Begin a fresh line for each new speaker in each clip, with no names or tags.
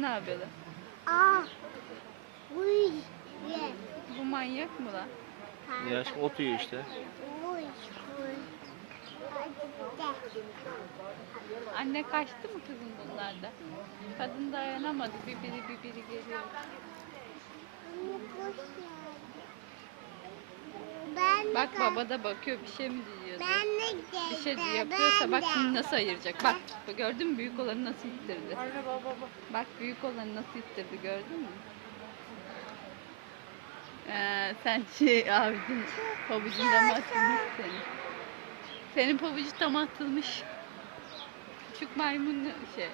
Bu ne yapıyordu?
Aa. Uy. Ye.
Bu manyak mı lan?
Ya ot yiyor işte.
Uy. Uy.
Anne kaçtı mı kızım bunlarda? Kadın dayanamadı. Bir biri bir biri geliyor. Bak baba da bakıyor bir şey mi diyordu?
Ben de
Bir şey yapıyorsa bak şimdi nasıl ayıracak. Bak bu gördün mü büyük olanı nasıl ittirdi. Bak büyük olanı nasıl ittirdi gördün mü? Ee, sen şey abicin pabucun dama atılmış senin. Senin pabucu tam atılmış. Küçük maymun şey.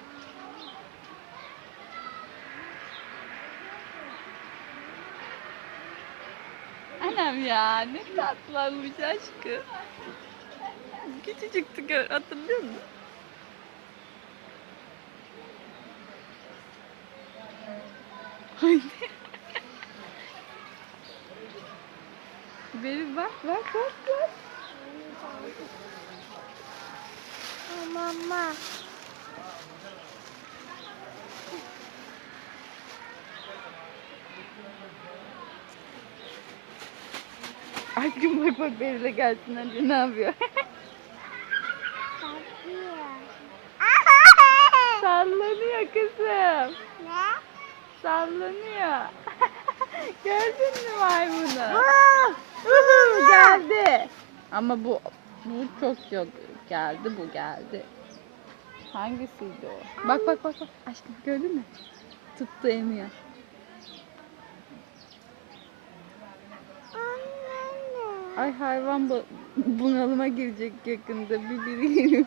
Anam ya ne tatlanmış aşkım. Küçücüktü gör hatırlıyor musun? Ay. Benim bak bak bak bak.
Mama.
Aşkım bak bak benimle gelsin önce ne yapıyor? Sallanıyor kızım.
Ne?
Sallanıyor. Gördün mü maymunu? Geldi. Ama bu bu çok yok geldi bu geldi. Hangisiydi o? Bak bak bak bak. Aşkım gördün mü? Tuttu emiyor. Ay hayvan bu bunalıma girecek yakında. Bir biri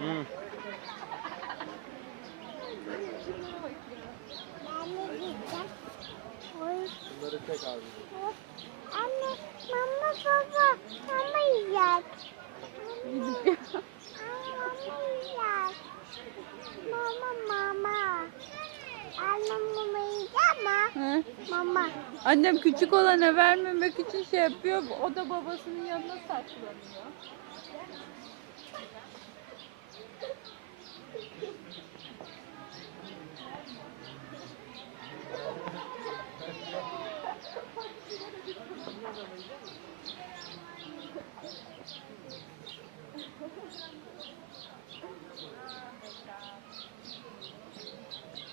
Oy.
Bunları tek abi.
Anne, mama baba, mama yiyecek.
Gidip
Ay, mama yiyecek. Mama, mama. Annem mama yiyecek mi?
Hı?
Mama.
Annem küçük olana vermemek için şey yapıyor. O da babasının yanına saklanıyor. Thank you.